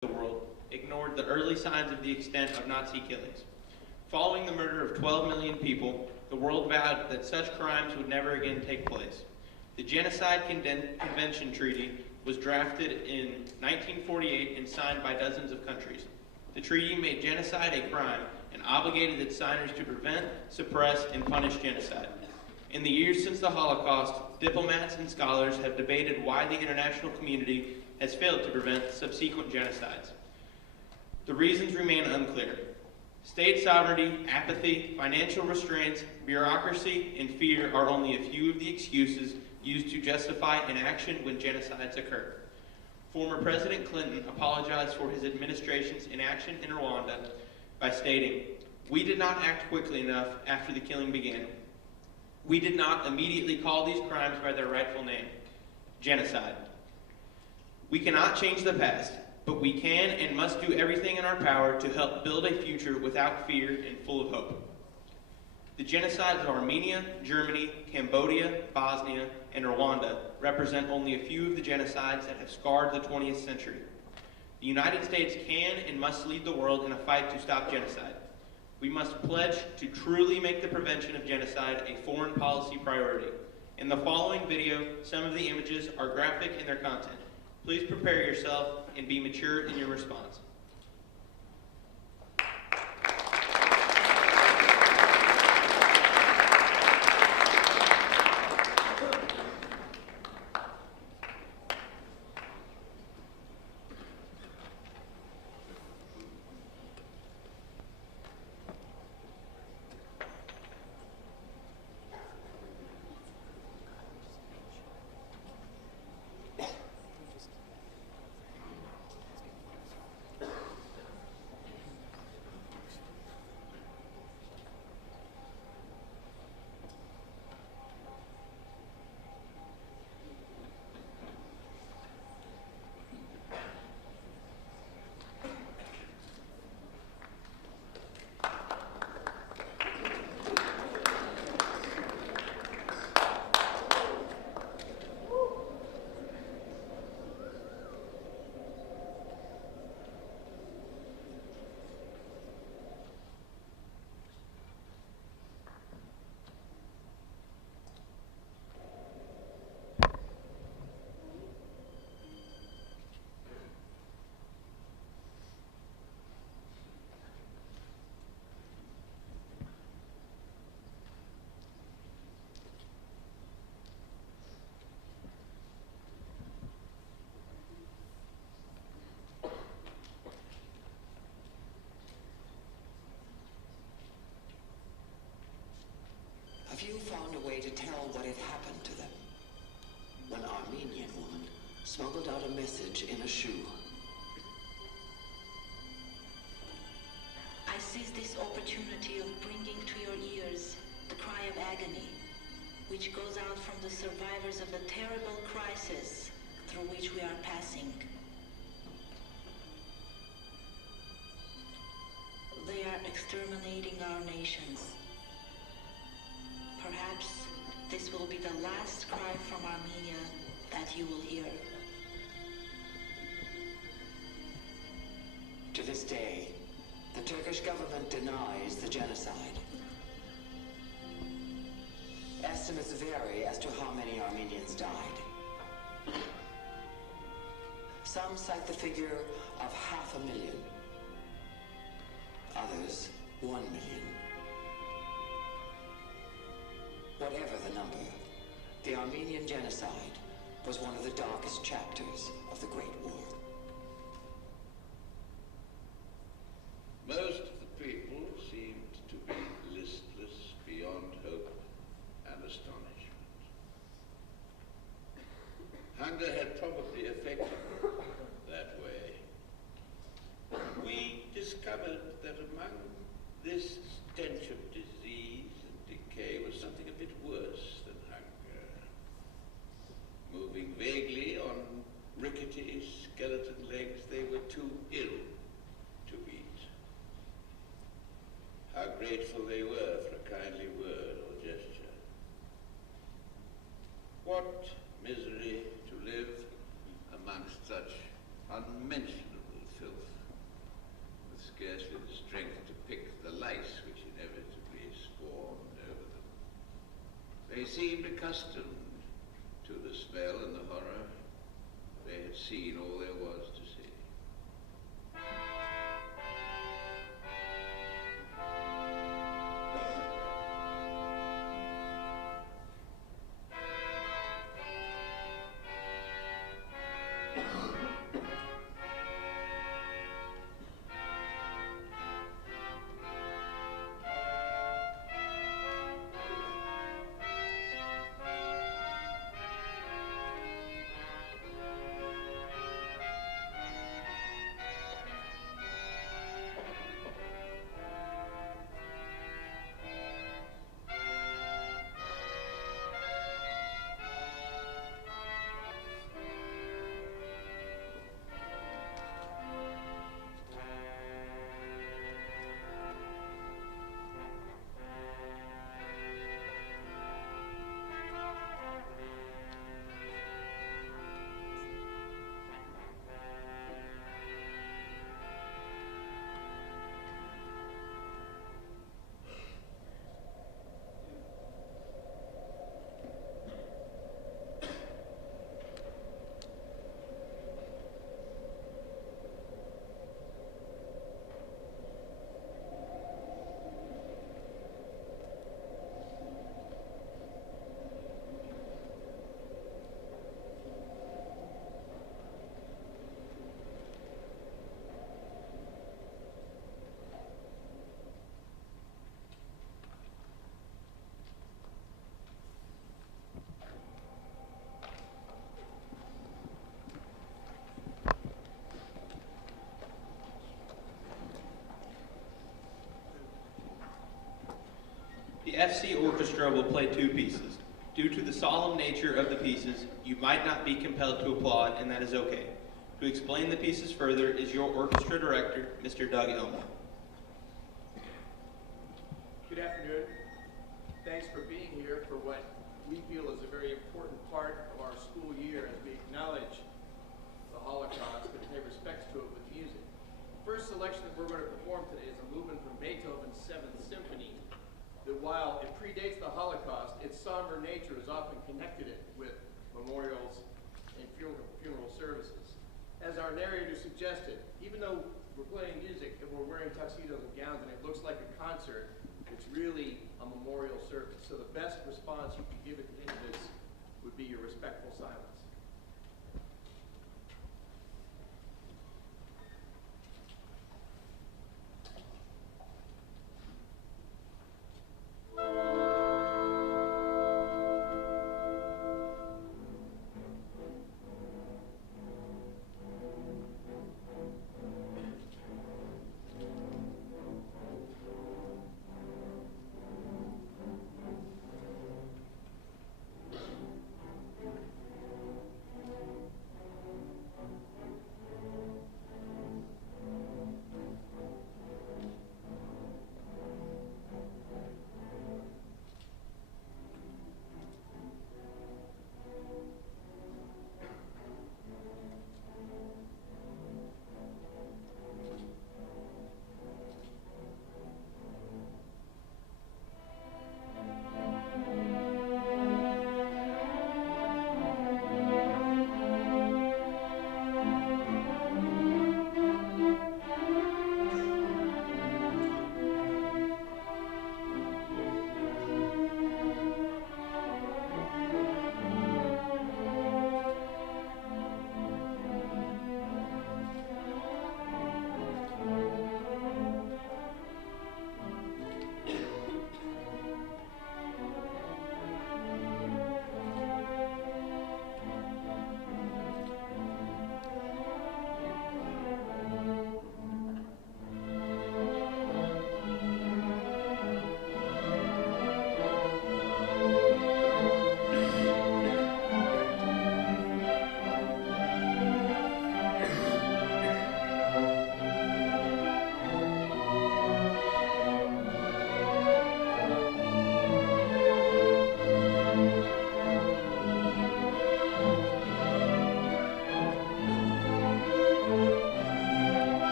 the world ignored the early signs of the extent of Nazi killings. Following the murder of 12 million people, the world vowed that such crimes would never again take place. The Genocide Convention Treaty was drafted in 1948 and signed by dozens of countries. The treaty made genocide a crime and obligated its signers to prevent, suppress, and punish genocide. In the years since the Holocaust, diplomats and scholars have debated why the international community has failed to prevent subsequent genocides. The reasons remain unclear. State sovereignty, apathy, financial restraints, bureaucracy, and fear are only a few of the excuses used to justify inaction when genocides occur. Former President Clinton apologized for his administration's inaction in Rwanda by stating, "We did not act quickly enough after the killing began. We did not immediately call these crimes by their rightful name, genocide." We cannot change the past, but we can and must do everything in our power to help build a future without fear and full of hope. The genocides of Armenia, Germany, Cambodia, Bosnia, and Rwanda represent only a few of the genocides that have scarred the 20th century. The United States can and must lead the world in a fight to stop genocide. We must pledge to truly make the prevention of genocide a foreign policy priority. In the following video, some of the images are graphic in their content. Please prepare yourself and be mature in your response. Have you found a way to tell what had happened to them? One Armenian woman smuggled out a message in a shoe. I seize this opportunity of bringing to your ears the cry of agony, which goes out from the survivors of the terrible crisis through which we are passing. They are exterminating our nations. Perhaps this will be the last cry from Armenia that you will hear. To this day, the Turkish government denies the genocide. Estimates vary as to how many Armenians died. Some cite the figure of 500,000. Others, 1 million. Whatever the number, the Armenian genocide was one of the darkest chapters of the Great War. Most of the people seemed to be listless beyond hope and astonishment. Hunger had probably affected them that way. We discovered that among this stench of disease and decay was something a bit worse than hunger. Moving vaguely on rickety skeleton legs, they were too ill to eat. How grateful they were for a kindly word or gesture. What misery to live amongst such unmentionable filth. accustomed to the smell and the horror. They had seen all there was to see. The FC Orchestra will play 2 pieces. Due to the solemn nature of the pieces, you might not be compelled to applaud, and that is okay. To explain the pieces further is your orchestra director, Mr. Doug Elmore. Good afternoon. Thanks for being here for what we feel is a very important part of our school year as we acknowledge the Holocaust and pay respects to it with music. The first selection that we're going to perform today is a movement from Beethoven's 7th Symphony that while it predates the Holocaust, its somber nature has often connected it with memorials and funeral services. As our narrator suggested, even though we're playing music and we're wearing tuxedos and gowns and it looks like a concert, it's really a memorial service. So the best response you could give at the end of this would be your respectful silence.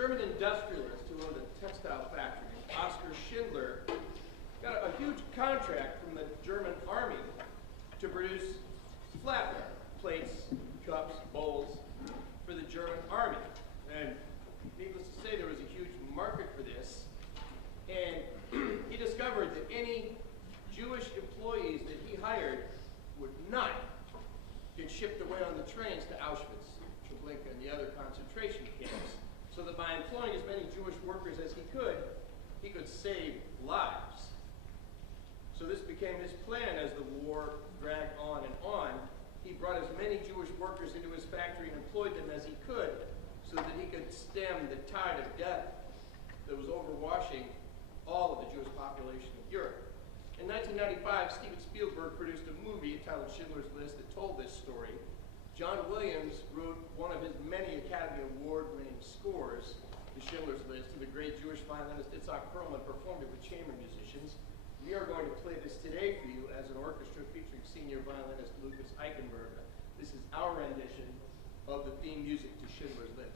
German industrialist who owned a textile factory, Oskar Schindler, got a huge contract from the German army to produce flatware, plates, cups, bowls, for the German army. And needless to say, there was a huge market for this. And he discovered that any Jewish employees that he hired would not get shipped away on the trains to Auschwitz, Treblinka, and the other concentration camps, so that by employing as many Jewish workers as he could save lives. So this became his plan as the war dragged on and on. He brought as many Jewish workers into his factory and employed them as he could so that he could stem the tide of death that was overwashing all of the Jewish population of Europe. In 1995, Steven Spielberg produced a movie entitled Schindler's List that told this story. John Williams wrote one of his many Academy Award-winning scores to Schindler's List, and the great Jewish violinist Itzhak Perlman performed it with chamber musicians. We are going to play this today for you as an orchestra featuring senior violinist Lucas Eichenberg. This is our rendition of the theme music to Schindler's List.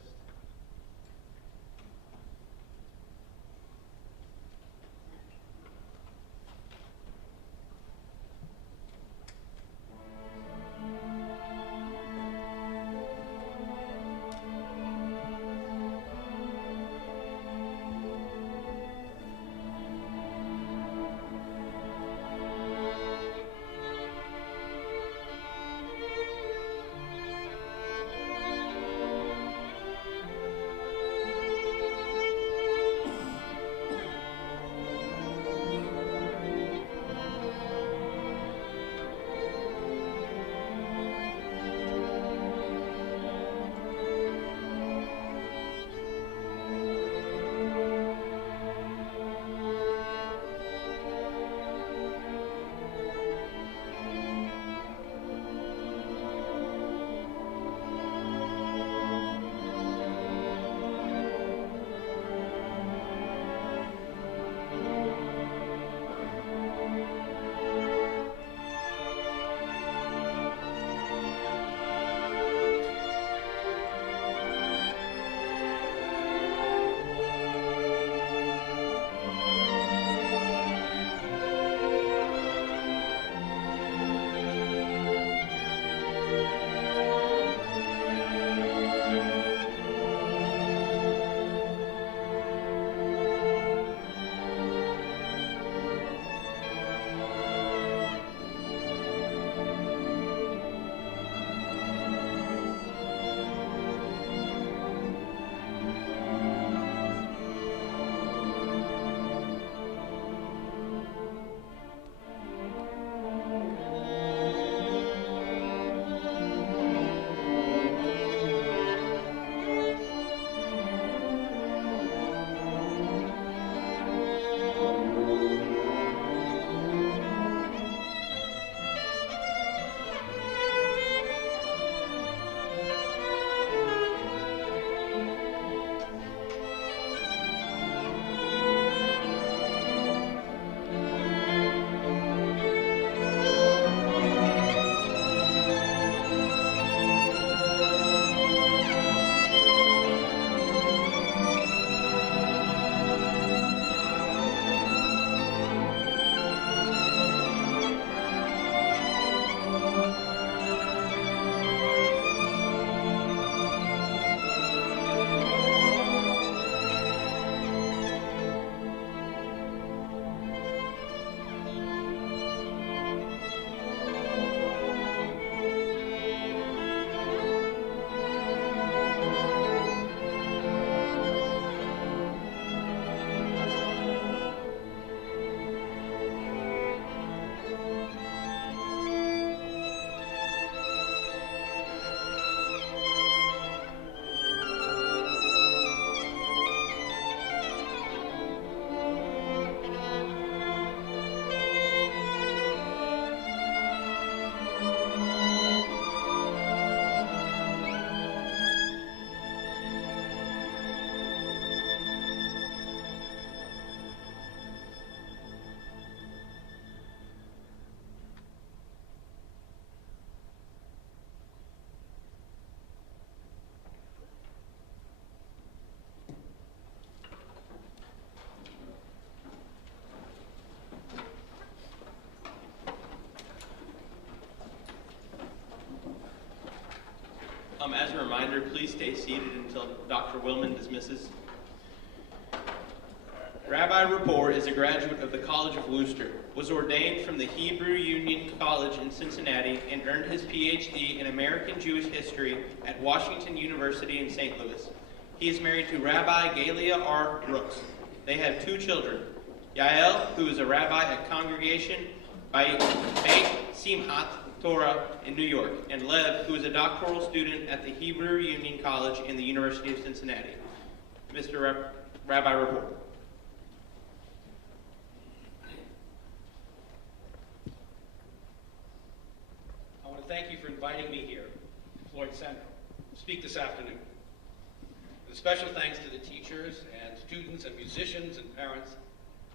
As a reminder, please stay seated until Dr. Willman dismisses. Rabbi Rapport is a graduate of the College of Wooster, was ordained from the Hebrew Union College in Cincinnati, and earned his PhD in American Jewish History at Washington University in St. Louis. He is married to Rabbi Galia R. Brooks. They have 2 children, Yael, who is a rabbi at Congregation by Beit Simchat Torah in New York, and Lev, who is a doctoral student at the Hebrew Union College in the University of Cincinnati. Mr. Rabbi Rapport. I want to thank you for inviting me here to Floyd Center to speak this afternoon. With a special thanks to the teachers and students and musicians and parents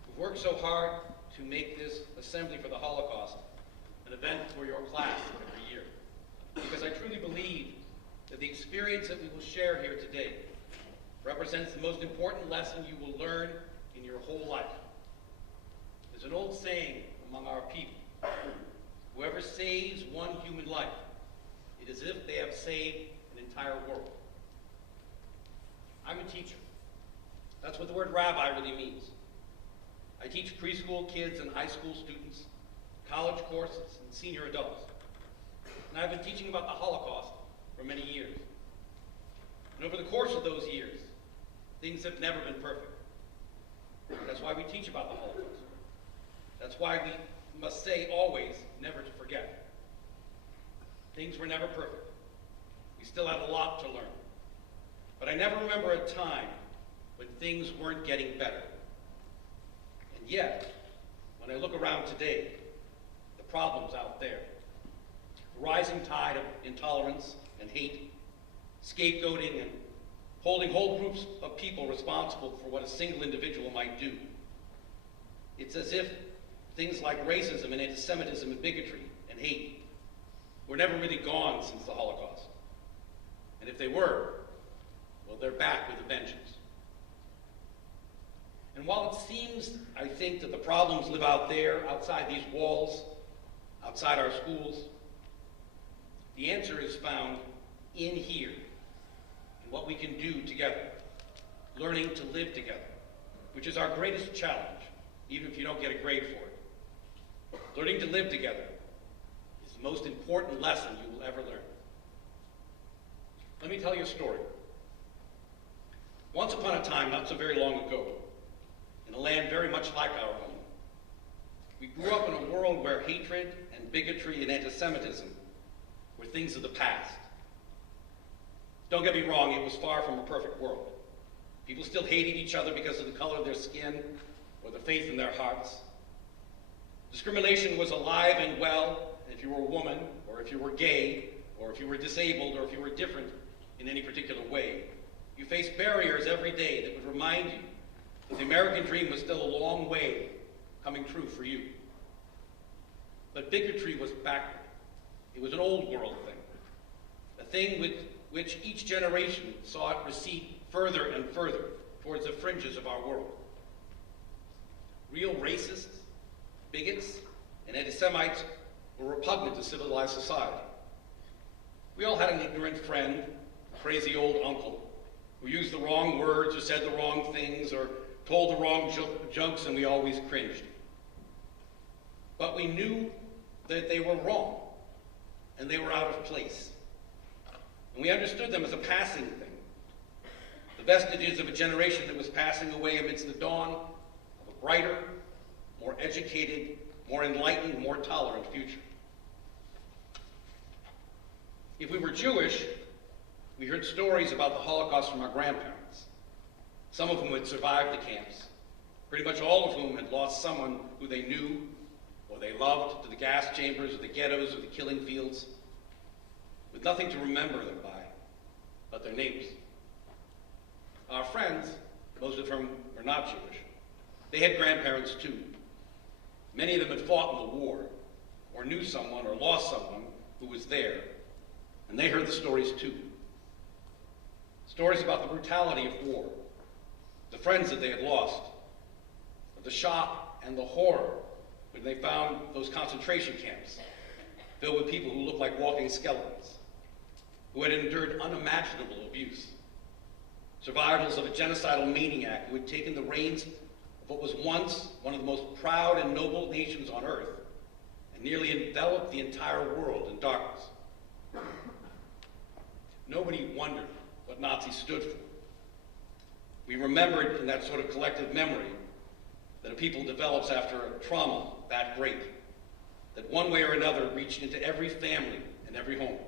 who've worked so hard to make this Assembly for the Holocaust an event for your class every year. Because I truly believe that the experience that we will share here today represents the most important lesson you will learn in your whole life. There's an old saying among our people: whoever saves one human life, it is as if they have saved an entire world. I'm a teacher. That's what the word rabbi really means. I teach preschool kids and high school students, college courses, and senior adults. And I've been teaching about the Holocaust for many years. And over the course of those years, things have never been perfect. That's why we teach about the Holocaust. That's why we must say always, never to forget. Things were never perfect. We still have a lot to learn. But I never remember a time when things weren't getting better. And yet, when I look around today, the problems out there, the rising tide of intolerance and hate, scapegoating and holding whole groups of people responsible for what a single individual might do, it's as if things like racism and anti-Semitism and bigotry and hate were never really gone since the Holocaust. And if they were, well, they're back with a vengeance. And while it seems, I think, that the problems live out there, outside these walls, outside our schools, the answer is found in here, in what we can do together, learning to live together, which is our greatest challenge, even if you don't get a grade for it. Learning to live together is the most important lesson you will ever learn. Let me tell you a story. Once upon a time, not so very long ago, in a land very much like our own, we grew up in a world where hatred and bigotry and anti-Semitism were things of the past. Don't get me wrong, it was far from a perfect world. People still hated each other because of the color of their skin or the faith in their hearts. Discrimination was alive and well if you were a woman, or if you were gay, or if you were disabled, or if you were different in any particular way. You faced barriers every day that would remind you that the American dream was still a long way coming true for you. But bigotry was backward. It was an old world thing, a thing with which each generation saw it recede further and further towards the fringes of our world. Real racists, bigots, and anti-Semites were repugnant to civilized society. We all had an ignorant friend, a crazy old uncle, who used the wrong words or said the wrong things or told the wrong jokes, and we always cringed. But we knew that they were wrong, and they were out of place. And we understood them as a passing thing, the vestiges of a generation that was passing away amidst the dawn of a brighter, more educated, more enlightened, more tolerant future. If we were Jewish, we heard stories about the Holocaust from our grandparents, some of whom had survived the camps, pretty much all of whom had lost someone who they knew or they loved to the gas chambers or the ghettos or the killing fields, with nothing to remember them by but their names. Our friends, most of whom were not Jewish, they had grandparents too. Many of them had fought in the war, or knew someone or lost someone who was there, and they heard the stories too. Stories about the brutality of war, the friends that they had lost, the shock and the horror when they found those concentration camps filled with people who looked like walking skeletons. who had endured unimaginable abuse. Survivals of a genocidal maniac who had taken the reins of what was once one of the most proud and noble nations on earth and nearly enveloped the entire world in darkness. Nobody wondered what Nazis stood for. We remembered in that sort of collective memory that a people develops after a trauma that great, that one way or another reached into every family and every home.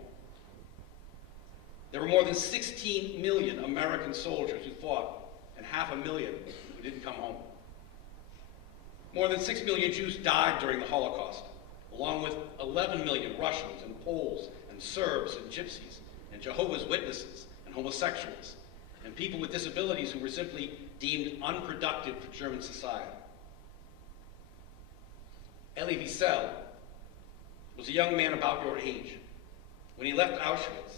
There were more than 16 million American soldiers who fought, and 500,000 who didn't come home. More than 6 million Jews died during the Holocaust, along with 11 million Russians and Poles and Serbs and Gypsies and Jehovah's Witnesses and homosexuals and people with disabilities who were simply deemed unproductive for German society. Elie Wiesel was a young man about your age when he left Auschwitz,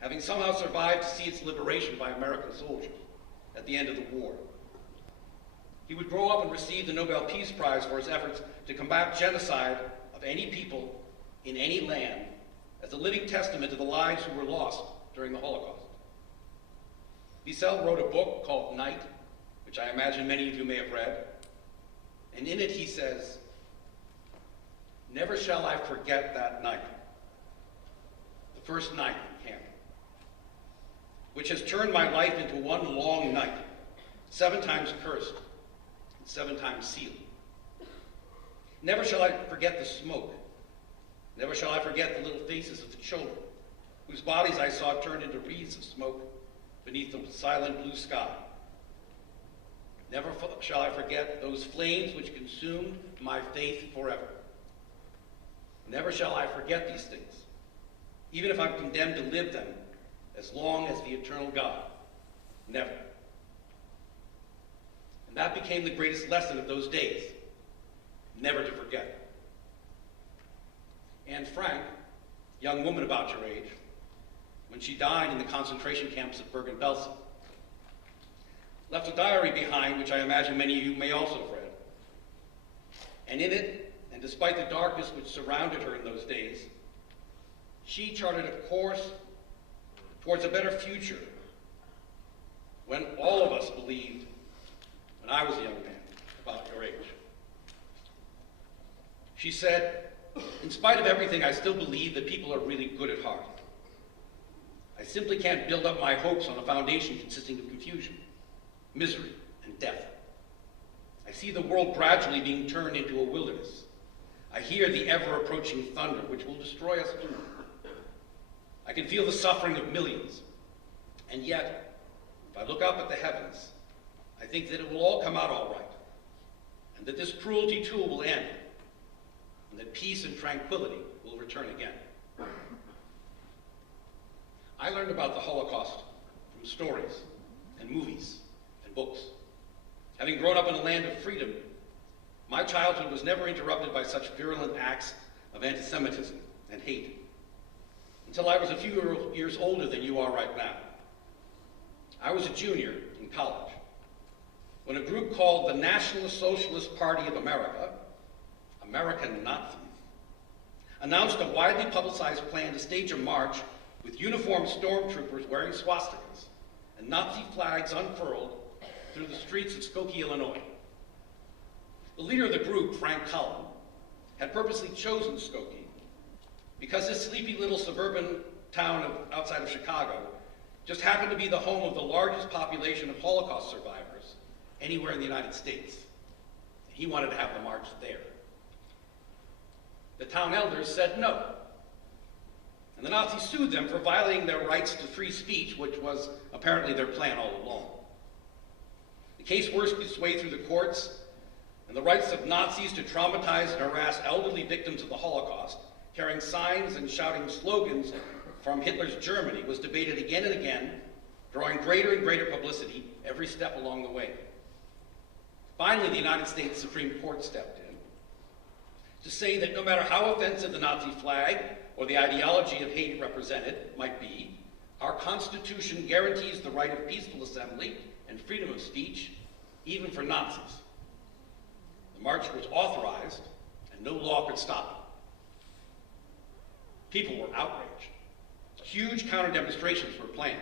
having somehow survived to see its liberation by American soldiers at the end of the war. He would grow up and receive the Nobel Peace Prize for his efforts to combat genocide of any people in any land as a living testament to the lives who were lost during the Holocaust. Wiesel wrote a book called Night, which I imagine many of you may have read, and in it he says, "Never shall I forget that night, the first night in camp, which has turned my life into one long night, 7 times cursed and 7 times sealed. Never shall I forget the smoke. Never shall I forget the little faces of the children, whose bodies I saw turned into wreaths of smoke beneath the silent blue sky. Never shall I forget those flames which consumed my faith forever. Never shall I forget these things, even if I'm condemned to live them as long as the eternal God. Never." And that became the greatest lesson of those days, never to forget. Anne Frank, young woman about your age, when she died in the concentration camps of Bergen-Belsen, left a diary behind, which I imagine many of you may also have read. And in it, and despite the darkness which surrounded her in those days, she charted a course towards a better future when all of us believed, when I was a young man, about your age. She said, "In spite of everything, I still believe that people are really good at heart. I simply can't build up my hopes on a foundation consisting of confusion, misery, and death. I see the world gradually being turned into a wilderness. I hear the ever-approaching thunder, which will destroy us too. I can feel the suffering of millions. And yet, if I look up at the heavens, I think that it will all come out all right, and that this cruelty too will end, and that peace and tranquility will return again." I learned about the Holocaust from stories and movies and books. Having grown up in a land of freedom, my childhood was never interrupted by such virulent acts of anti-Semitism and hate, until I was a few years older than you are right now. I was a junior in college when a group called the National Socialist Party of America, American Nazis, announced a widely publicized plan to stage a march with uniformed stormtroopers wearing swastikas and Nazi flags unfurled through the streets of Skokie, Illinois. The leader of the group, Frank Cullen, had purposely chosen Skokie because this sleepy little suburban town outside of Chicago just happened to be the home of the largest population of Holocaust survivors anywhere in the United States. And he wanted to have the march there. The town elders said no. And the Nazis sued them for violating their rights to free speech, which was apparently their plan all along. The case worked its way through the courts, and the rights of Nazis to traumatize and harass elderly victims of the Holocaust, carrying signs and shouting slogans from Hitler's Germany, was debated again and again, drawing greater and greater publicity every step along the way. Finally, the United States Supreme Court stepped in to say that no matter how offensive the Nazi flag or the ideology of hate represented might be, our Constitution guarantees the right of peaceful assembly and freedom of speech, even for Nazis. The march was authorized, and no law could stop it. People were outraged. huge counter-demonstrations were planned.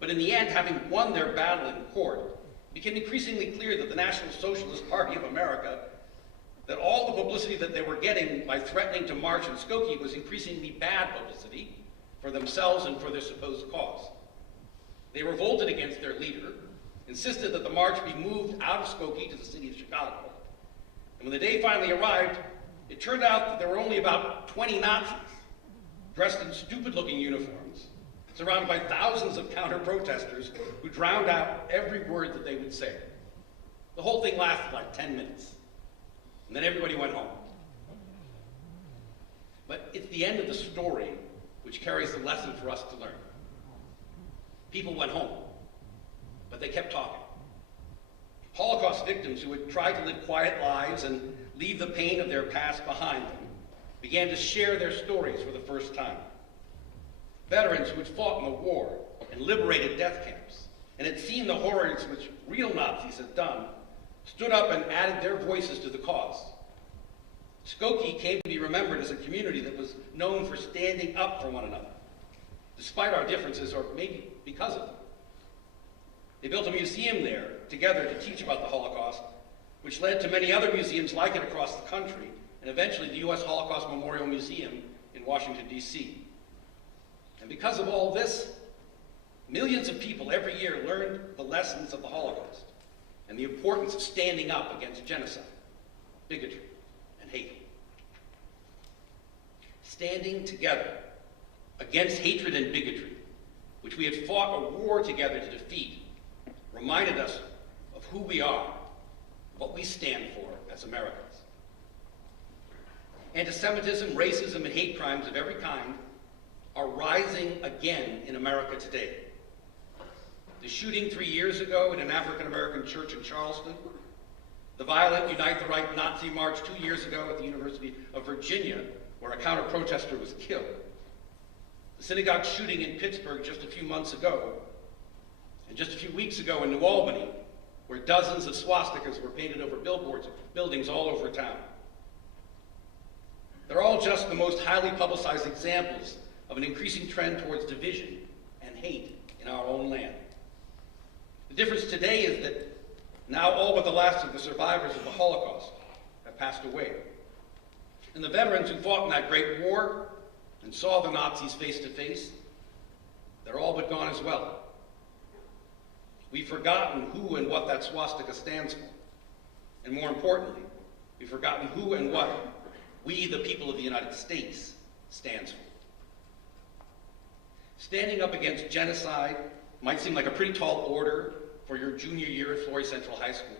But in the end, having won their battle in court, it became increasingly clear that the National Socialist Party of America, that all the publicity that they were getting by threatening to march in Skokie was increasingly bad publicity for themselves and for their supposed cause. They revolted against their leader, insisted that the march be moved out of Skokie to the city of Chicago. And when the day finally arrived, it turned out that there were only about 20 Nazis, dressed in stupid-looking uniforms, surrounded by thousands of counter-protesters who drowned out every word that they would say. The whole thing lasted like 10 minutes, and then everybody went home. But it's the end of the story which carries the lesson for us to learn. People went home, but they kept talking. Holocaust victims who had tried to live quiet lives and leave the pain of their past behind them began to share their stories for the first time. Veterans who had fought in the war and liberated death camps and had seen the horrors which real Nazis had done stood up and added their voices to the cause. Skokie came to be remembered as a community that was known for standing up for one another, despite our differences, or maybe because of them. They built a museum there together to teach about the Holocaust, which led to many other museums like it across the country, and eventually the U.S. Holocaust Memorial Museum in Washington, D.C. And because of all this, millions of people every year learned the lessons of the Holocaust and the importance of standing up against genocide, bigotry, and hate. Standing together against hatred and bigotry, which we had fought a war together to defeat, reminded us of who we are, what we stand for as Americans. Anti-Semitism, racism, and hate crimes of every kind are rising again in America today. The shooting 3 years ago in an African-American church in Charleston, the violent Unite the Right Nazi march 2 years ago at the University of Virginia, where a counter-protester was killed, the synagogue shooting in Pittsburgh just a few months ago, and just a few weeks ago in New Albany, where dozens of swastikas were painted over billboards, buildings all over town. They're all just the most highly publicized examples of an increasing trend towards division and hate in our own land. The difference today is that now all but the last of the survivors of the Holocaust have passed away. And the veterans who fought in that great war and saw the Nazis face to face, they're all but gone as well. We've forgotten who and what that swastika stands for. And more importantly, we've forgotten who and what we, the people of the United States, stands for. Standing up against genocide might seem like a pretty tall order for your junior year at Floyd Central High School.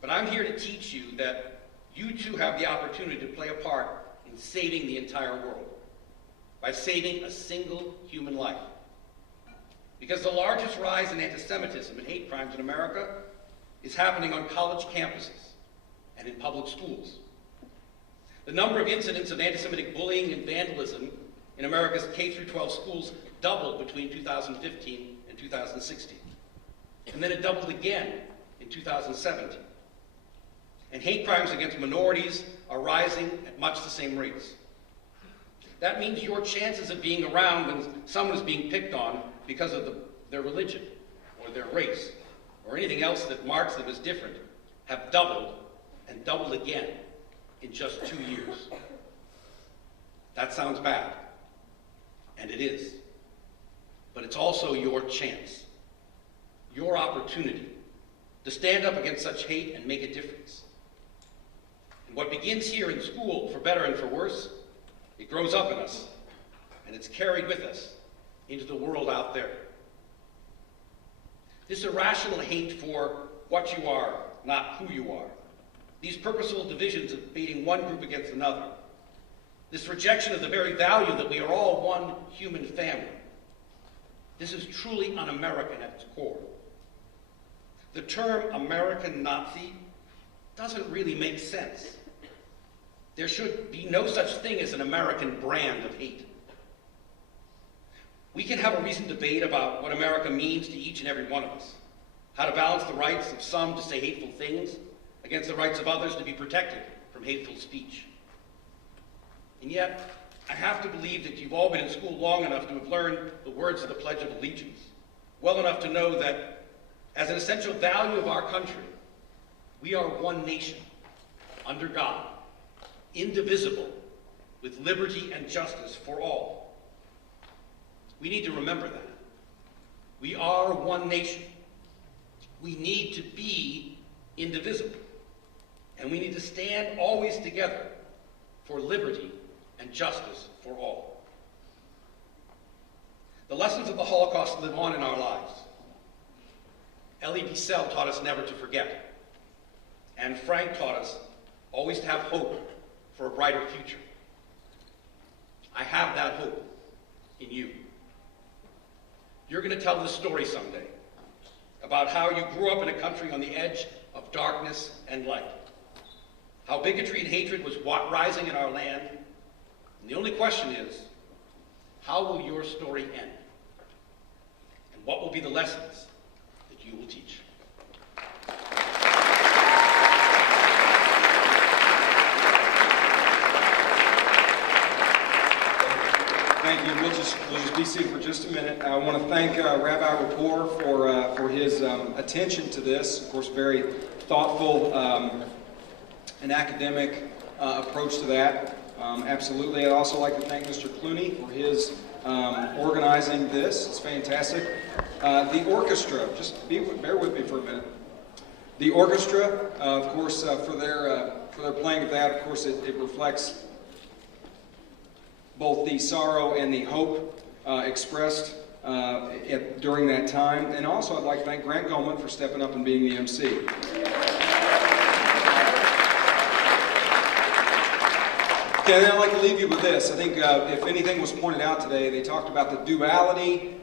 But I'm here to teach you that you too have the opportunity to play a part in saving the entire world by saving a single human life. Because the largest rise in anti-Semitism and hate crimes in America is happening on college campuses and in public schools. The number of incidents of anti-Semitic bullying and vandalism in America's K-12 schools doubled between 2015 and 2016. And then it doubled again in 2017. And hate crimes against minorities are rising at much the same rates. That means your chances of being around when someone is being picked on because of their religion or their race or anything else that marks them as different have doubled and doubled again in just 2 years. That sounds bad, and it is. But it's also your chance, your opportunity to stand up against such hate and make a difference. And what begins here in school, for better and for worse, it grows up in us, and it's carried with us into the world out there. This irrational hate for what you are, not who you are. These purposeful divisions of baiting one group against another. This rejection of the very value that we are all one human family. This is truly un-American at its core. The term American Nazi doesn't really make sense. There should be no such thing as an American brand of hate. We can have a reasoned debate about what America means to each and every one of us, how to balance the rights of some to say hateful things against the rights of others to be protected from hateful speech. And yet, I have to believe that you've all been in school long enough to have learned the words of the Pledge of Allegiance, well enough to know that as an essential value of our country, we are one nation, under God, indivisible, with liberty and justice for all. We need to remember that. We are one nation. We need to be indivisible. And we need to stand always together for liberty and justice for all. The lessons of the Holocaust live on in our lives. Elie Wiesel taught us never to forget. And Frank taught us always to have hope for a brighter future. I have that hope in you. You're going to tell this story someday about how you grew up in a country on the edge of darkness and light. How bigotry and hatred was rising in our land. And the only question is, how will your story end? And what will be the lessons that you will teach? Thank you. We'll just be seated for just a minute. I want to thank Rabbi Rapport for his attention to this. Of course, very thoughtful and academic approach to that. Absolutely. I'd also like to thank Mr. Clooney for his organizing this. It's fantastic. The orchestra, just bear with me for a minute. The orchestra, of course, for their playing of that, of course, it reflects both the sorrow and the hope expressed during that time. And also I'd like to thank Grant Goldman for stepping up and being the MC. Okay, then I'd like to leave you with this. I think if anything was pointed out today, they talked about the duality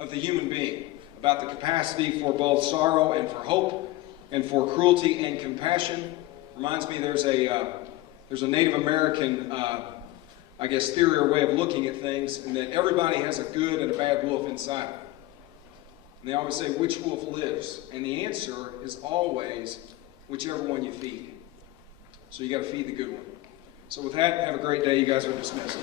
of the human being, about the capacity for both sorrow and for hope, and for cruelty and compassion. Reminds me there's a Native American, I guess, theory or way of looking at things, and that everybody has a good and a bad wolf inside them. And they always say, which wolf lives? And the answer is always whichever one you feed. So you got to feed the good one. So with that, have a great day. You guys are dismissed.